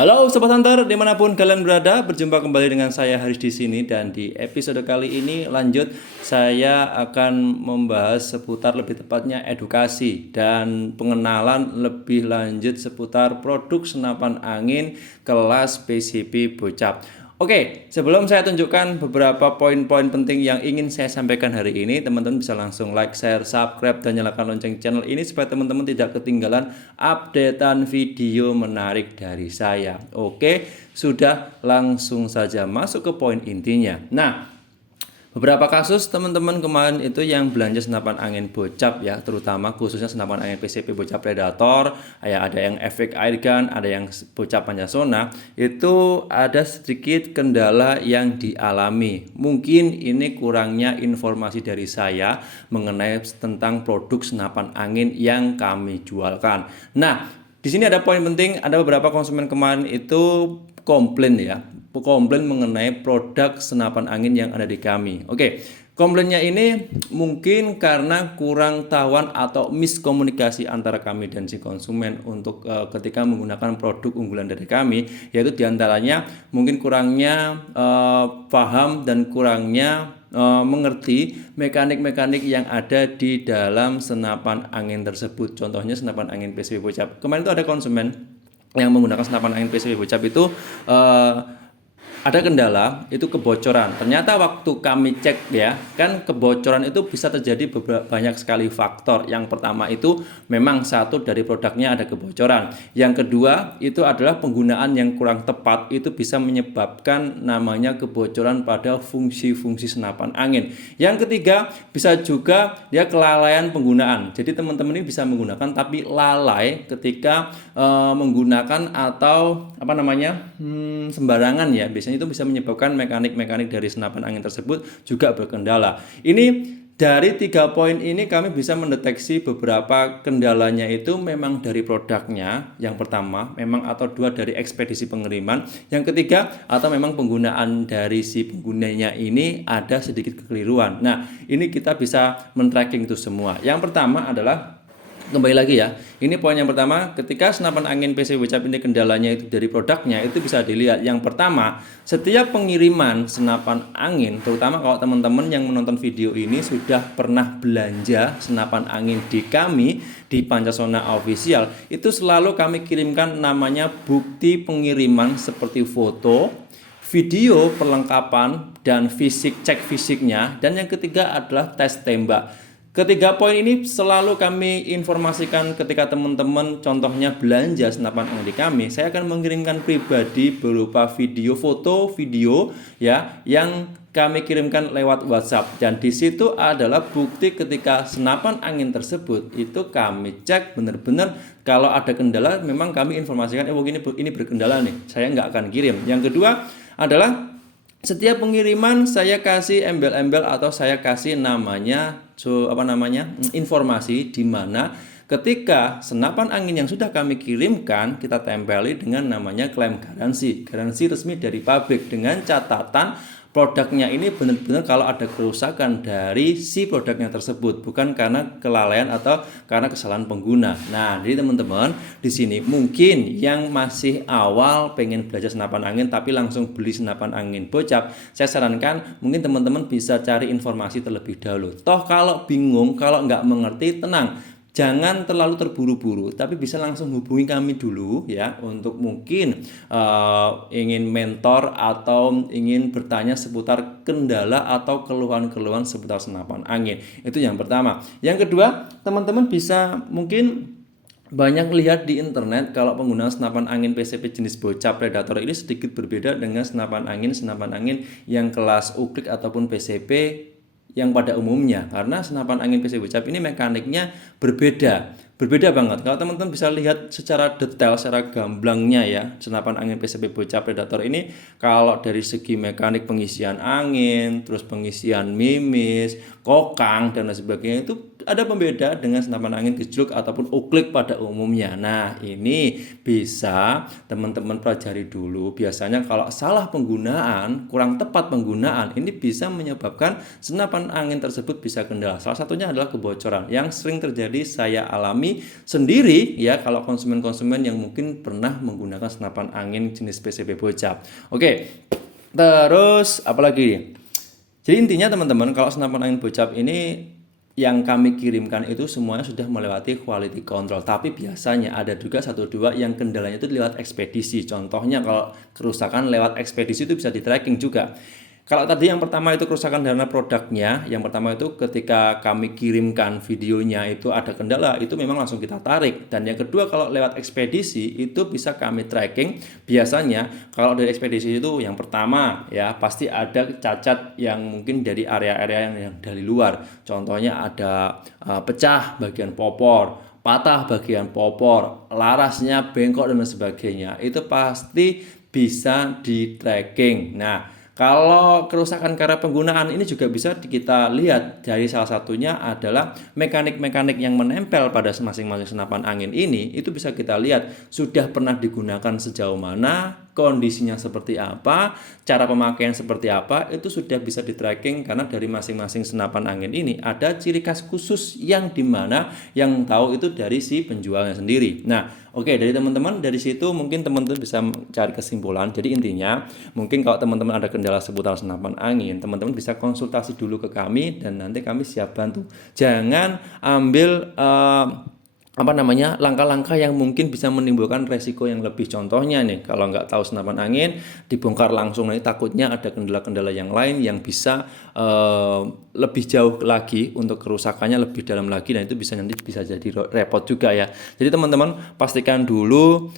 Halo Sobat Hunter, dimanapun kalian berada, berjumpa kembali dengan saya Haris di sini dan di episode kali ini lanjut saya akan membahas seputar lebih tepatnya edukasi dan pengenalan lebih lanjut seputar produk senapan angin kelas PCP Bocap. Oke, sebelum saya tunjukkan beberapa poin-poin penting yang ingin saya sampaikan hari ini, teman-teman bisa langsung like, share, subscribe, dan nyalakan lonceng channel ini supaya teman-teman tidak ketinggalan updatean video menarik dari saya. Oke, sudah langsung saja masuk ke poin intinya. Nah, beberapa kasus teman-teman kemarin itu yang belanja senapan angin Bocap ya, terutama khususnya senapan angin PCP Bocap Predator, ya ada yang efek airgun, ada yang Bocap Panjasona, itu ada sedikit kendala yang dialami. Mungkin ini kurangnya informasi dari saya mengenai tentang produk senapan angin yang kami jualkan. Nah, di sini ada poin penting, ada beberapa konsumen kemarin itu komplain ya, komplain mengenai produk senapan angin yang ada di kami. Oke, komplainnya ini mungkin karena kurang tahuan atau miskomunikasi antara kami dan si konsumen untuk ketika menggunakan produk unggulan dari kami, yaitu diantaranya mungkin kurangnya paham dan kurangnya mengerti mekanik-mekanik yang ada di dalam senapan angin tersebut. Contohnya senapan angin PCP Bocap. Kemarin itu ada konsumen yang menggunakan senapan angin PCP Bocap itu ada kendala itu kebocoran. Ternyata waktu kami cek ya, kan kebocoran itu bisa terjadi banyak sekali faktor. Yang pertama itu memang satu dari produknya ada kebocoran. Yang kedua itu adalah penggunaan yang kurang tepat, itu bisa menyebabkan namanya kebocoran pada fungsi-fungsi senapan angin. Yang ketiga bisa juga dia kelalaian penggunaan. Jadi teman-teman ini bisa menggunakan tapi lalai ketika menggunakan atau sembarangan ya. Biasanya itu bisa menyebabkan mekanik-mekanik dari senapan angin tersebut juga berkendala. Ini dari 3 poin ini kami bisa mendeteksi beberapa kendalanya itu memang dari produknya. Yang pertama memang atau 2 dari ekspedisi pengiriman. Yang ketiga atau memang penggunaan dari si penggunanya ini ada sedikit kekeliruan. Nah, ini kita bisa men-tracking itu semua. Yang pertama adalah kembali lagi ya, ini poin yang pertama, ketika senapan angin PCP Bocap ini kendalanya itu dari produknya, itu bisa dilihat. Yang pertama, setiap pengiriman senapan angin, terutama kalau teman-teman yang menonton video ini sudah pernah belanja senapan angin di kami, di Panjasona Official, itu selalu kami kirimkan namanya bukti pengiriman seperti foto, video perlengkapan, dan cek fisiknya. Dan yang ketiga adalah tes tembak. Ketiga poin ini selalu kami informasikan ketika teman-teman contohnya belanja senapan angin di kami. Saya akan mengirimkan pribadi berupa video, foto, video ya yang kami kirimkan lewat WhatsApp, dan di situ adalah bukti ketika senapan angin tersebut itu kami cek benar-benar. Kalau ada kendala memang kami informasikan, ini berkendala nih, saya nggak akan kirim. Yang kedua adalah setiap pengiriman saya kasih embel-embel atau saya kasih informasi di mana ketika senapan angin yang sudah kami kirimkan kita tempeli dengan namanya klaim garansi resmi dari pabrik dengan catatan produknya ini benar-benar kalau ada kerusakan dari si produknya tersebut, bukan karena kelalaian atau karena kesalahan pengguna. Nah, jadi teman-teman di sini mungkin yang masih awal pengen belajar senapan angin tapi langsung beli senapan angin Bocap, saya sarankan mungkin teman-teman bisa cari informasi terlebih dahulu. Toh kalau bingung, kalau nggak mengerti, tenang. Jangan terlalu terburu-buru, tapi bisa langsung hubungi kami dulu ya untuk mungkin ingin mentor atau ingin bertanya seputar kendala atau keluhan-keluhan seputar senapan angin. Itu yang pertama. Yang kedua, teman-teman bisa mungkin banyak lihat di internet kalau penggunaan senapan angin PCP jenis Bocap Predator ini sedikit berbeda dengan senapan angin yang kelas uklik ataupun PCP yang pada umumnya, karena senapan angin PCP Bocap ini mekaniknya berbeda banget. Kalau teman-teman bisa lihat secara detail, secara gamblangnya ya, senapan angin PCP Bocap Predator ini kalau dari segi mekanik pengisian angin, terus pengisian mimis, kokang dan lain sebagainya itu ada pembeda dengan senapan angin gejluk ataupun uklik pada umumnya. Nah, ini bisa teman-teman pelajari dulu. Biasanya kalau salah penggunaan, kurang tepat penggunaan, ini bisa menyebabkan senapan angin tersebut bisa kendala. Salah satunya adalah kebocoran yang sering terjadi, saya alami sendiri ya, kalau konsumen-konsumen yang mungkin pernah menggunakan senapan angin jenis PCB bocap. Oke, terus apalagi? Jadi intinya teman-teman, kalau senapan angin bocap ini yang kami kirimkan itu semuanya sudah melewati quality control. Tapi biasanya ada juga 1-2 yang kendalanya itu lewat ekspedisi. Contohnya kalau kerusakan lewat ekspedisi itu bisa di tracking juga. Kalau tadi yang pertama itu kerusakan karena produknya, yang pertama itu ketika kami kirimkan videonya itu ada kendala, itu memang langsung kita tarik. Dan yang kedua, kalau lewat ekspedisi itu bisa kami tracking. Biasanya kalau dari ekspedisi itu yang pertama ya pasti ada cacat yang mungkin dari area-area yang dari luar. Contohnya ada pecah bagian popor, patah bagian popor, larasnya bengkok dan sebagainya. Itu pasti bisa di tracking. Nah, kalau kerusakan karena penggunaan ini juga bisa kita lihat dari salah satunya adalah mekanik-mekanik yang menempel pada masing-masing senapan angin ini, itu bisa kita lihat sudah pernah digunakan sejauh mana, kondisinya seperti apa, cara pemakaian seperti apa, itu sudah bisa di tracking karena dari masing-masing senapan angin ini ada ciri khas khusus yang dimana yang tahu itu dari si penjualnya sendiri. Nah, oke, dari teman-teman dari situ mungkin teman-teman bisa cari kesimpulan. Jadi intinya mungkin kalau teman-teman ada kendala seputar senapan angin, teman-teman bisa konsultasi dulu ke kami dan nanti kami siap bantu. Jangan ambil langkah-langkah yang mungkin bisa menimbulkan resiko yang lebih. Contohnya nih, kalau nggak tahu senapan angin dibongkar langsung, nanti takutnya ada kendala-kendala yang lain yang bisa lebih jauh lagi untuk kerusakannya lebih dalam lagi, dan itu nanti bisa jadi repot juga ya. Jadi teman-teman pastikan dulu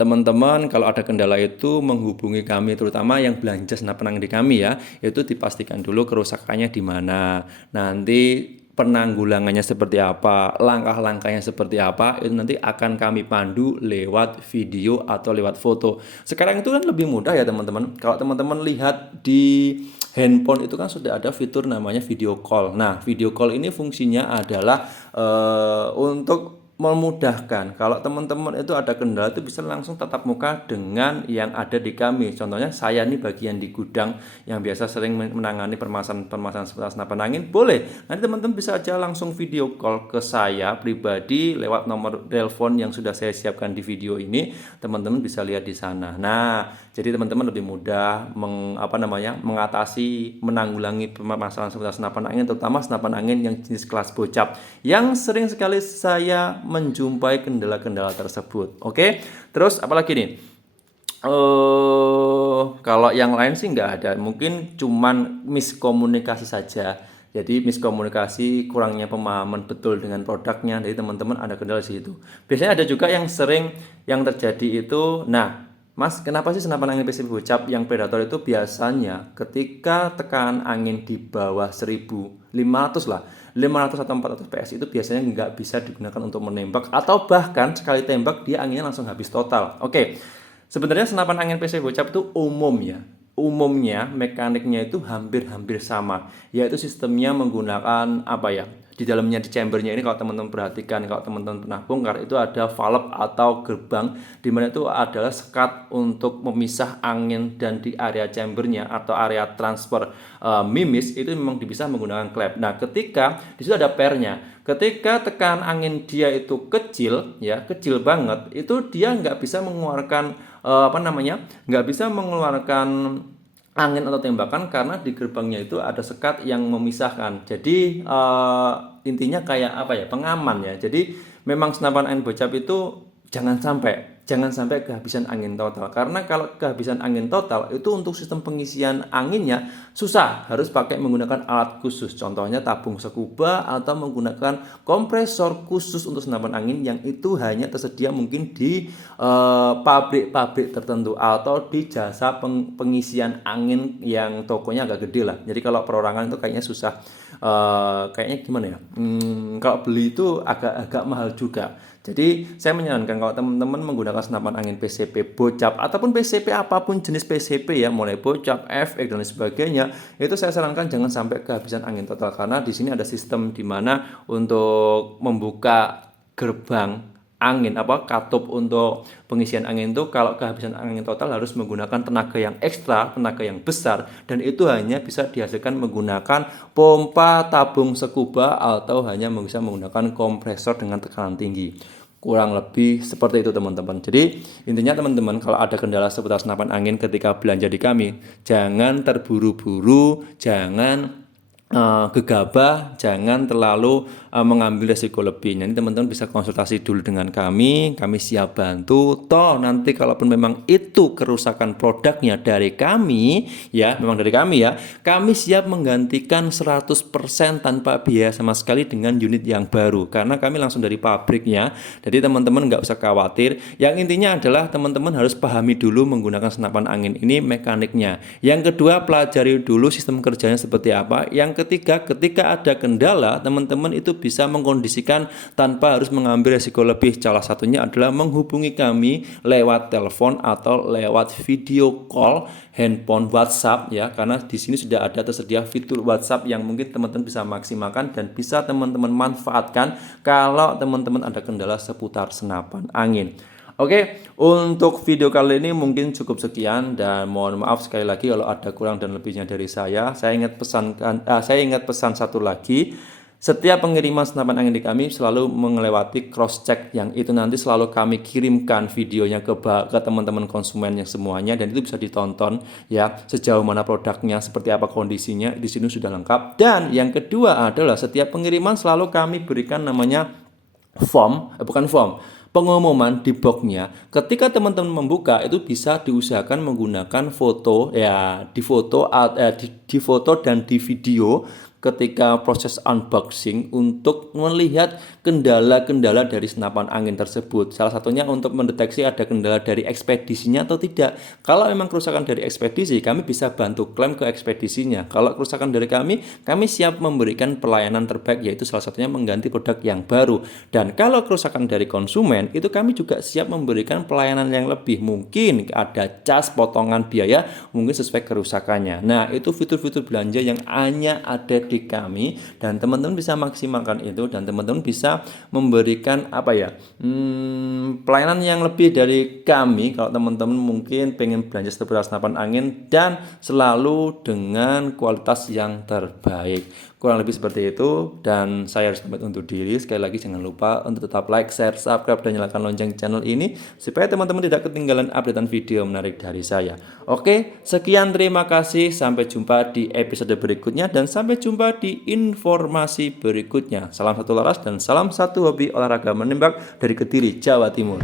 teman-teman kalau ada kendala itu menghubungi kami, terutama yang belanja senapan angin di kami ya, itu dipastikan dulu kerusakannya di mana, nanti penanggulangannya seperti apa, langkah-langkahnya seperti apa, itu nanti akan kami pandu lewat video atau lewat foto. Sekarang itu kan lebih mudah ya teman-teman. Kalau teman-teman lihat di handphone itu kan sudah ada fitur namanya video call. Nah, video call ini fungsinya adalah untuk memudahkan. Kalau teman-teman itu ada kendala itu bisa langsung tatap muka dengan yang ada di kami. Contohnya saya nih bagian di gudang yang biasa sering menangani permasalahan seputar senapan angin. Boleh, nanti teman-teman bisa aja langsung video call ke saya pribadi lewat nomor telepon yang sudah saya siapkan di video ini. Teman-teman bisa lihat di sana. Nah, jadi teman-teman lebih mudah menanggulangi permasalahan seputar senapan angin, terutama senapan angin yang jenis kelas bocap yang sering sekali saya menjumpai kendala-kendala tersebut. Oke, terus apalagi nih? Kalau yang lain sih nggak ada, mungkin cuman miskomunikasi saja. Jadi miskomunikasi, kurangnya pemahaman betul dengan produknya, jadi teman-teman ada kendala di situ. Biasanya ada juga yang sering yang terjadi itu, nah Mas, kenapa sih senapan angin PCB bocap yang predator itu biasanya ketika tekanan angin di bawah 1500 lah, 500 atau 400 PS itu biasanya nggak bisa digunakan untuk menembak, atau bahkan sekali tembak dia anginnya langsung habis total. Oke, sebenarnya senapan angin PCB bocap itu umumnya mekaniknya itu hampir sama, yaitu sistemnya menggunakan di dalamnya, di chambernya ini kalau teman-teman perhatikan, kalau teman-teman pernah bongkar itu ada valve atau gerbang di mana itu adalah sekat untuk memisah angin, dan di area chambernya atau area transfer mimis itu memang bisa menggunakan klep. Nah, ketika di situ ada pernya, ketika tekanan angin dia itu kecil banget, itu dia nggak bisa mengeluarkan nggak bisa mengeluarkan angin atau tembakan karena di gerbangnya itu ada sekat yang memisahkan. Jadi intinya kayak pengaman ya. Jadi memang senapan angin bocap itu jangan sampai kehabisan angin total, karena kalau kehabisan angin total itu untuk sistem pengisian anginnya susah, harus pakai menggunakan alat khusus, contohnya tabung scuba atau menggunakan kompresor khusus untuk senapan angin yang itu hanya tersedia mungkin di pabrik-pabrik tertentu atau di jasa pengisian angin yang tokonya agak gede lah. Jadi kalau perorangan itu kayaknya susah, kayaknya gimana ya, kalau beli itu agak mahal juga. Jadi saya menyarankan kalau teman-teman menggunakan senapan angin PCP bocap ataupun PCP apapun jenis PCP ya, mulai bocap, FX dan lain sebagainya, itu saya sarankan jangan sampai kehabisan angin total, karena di sini ada sistem di mana untuk membuka gerbang angin katup untuk pengisian angin itu, kalau kehabisan angin total harus menggunakan tenaga yang ekstra, tenaga yang besar, dan itu hanya bisa dihasilkan menggunakan pompa tabung scuba atau hanya bisa menggunakan kompresor dengan tekanan tinggi. Kurang lebih seperti itu teman-teman. Jadi intinya teman-teman, kalau ada kendala seputar senapan angin ketika belanja di kami, jangan terburu-buru, jangan gegabah, jangan terlalu mengambil resiko lebih. Nanti teman-teman bisa konsultasi dulu dengan kami siap bantu. Toh nanti kalaupun memang itu kerusakan produknya dari kami ya, memang dari kami ya, kami siap menggantikan 100% tanpa biaya sama sekali dengan unit yang baru, karena kami langsung dari pabriknya. Jadi teman-teman nggak usah khawatir. Yang intinya adalah teman-teman harus pahami dulu menggunakan senapan angin ini mekaniknya. Yang kedua, pelajari dulu sistem kerjanya seperti apa. Yang ketiga, ketika ada kendala, teman-teman itu bisa mengkondisikan tanpa harus mengambil resiko lebih. Salah satunya adalah menghubungi kami lewat telepon atau lewat video call, handphone, WhatsApp ya, karena di sini sudah ada tersedia fitur WhatsApp yang mungkin teman-teman bisa maksimalkan dan bisa teman-teman manfaatkan kalau teman-teman ada kendala seputar senapan angin. Oke, untuk video kali ini mungkin cukup sekian, dan mohon maaf sekali lagi kalau ada kurang dan lebihnya dari saya. Saya ingat pesan satu lagi. Setiap pengiriman senapan angin di kami selalu melewati cross check, yang itu nanti selalu kami kirimkan videonya ke teman-teman konsumen yang semuanya, dan itu bisa ditonton ya, sejauh mana produknya, seperti apa kondisinya, di sini sudah lengkap. Dan yang kedua adalah setiap pengiriman selalu kami berikan namanya pengumuman di boxnya. Ketika teman-teman membuka, itu bisa diusahakan menggunakan foto ya, di foto dan di video ketika proses unboxing untuk melihat kendala-kendala dari senapan angin tersebut. Salah satunya untuk mendeteksi ada kendala dari ekspedisinya atau tidak. Kalau memang kerusakan dari ekspedisi, kami bisa bantu klaim ke ekspedisinya. Kalau kerusakan dari kami siap memberikan pelayanan terbaik, yaitu salah satunya mengganti produk yang baru. Dan kalau kerusakan dari konsumen, itu kami juga siap memberikan pelayanan yang lebih. Mungkin ada cas, potongan biaya, mungkin sesuai kerusakannya. Nah, itu fitur-fitur belanja yang hanya ada di kami, dan teman-teman bisa maksimalkan itu, dan teman-teman bisa memberikan pelayanan yang lebih dari kami kalau teman-teman mungkin pengen belanja seputar senapan angin dan selalu dengan kualitas yang terbaik. Kurang lebih seperti itu, dan saya harus pamit undur diri. Sekali lagi jangan lupa untuk tetap like, share, subscribe, dan nyalakan lonceng channel ini supaya teman-teman tidak ketinggalan updatean video menarik dari saya. Oke, sekian, terima kasih, sampai jumpa di episode berikutnya, dan sampai jumpa di informasi berikutnya. Salam satu laras dan salam satu hobi olahraga menembak dari Kediri, Jawa Timur.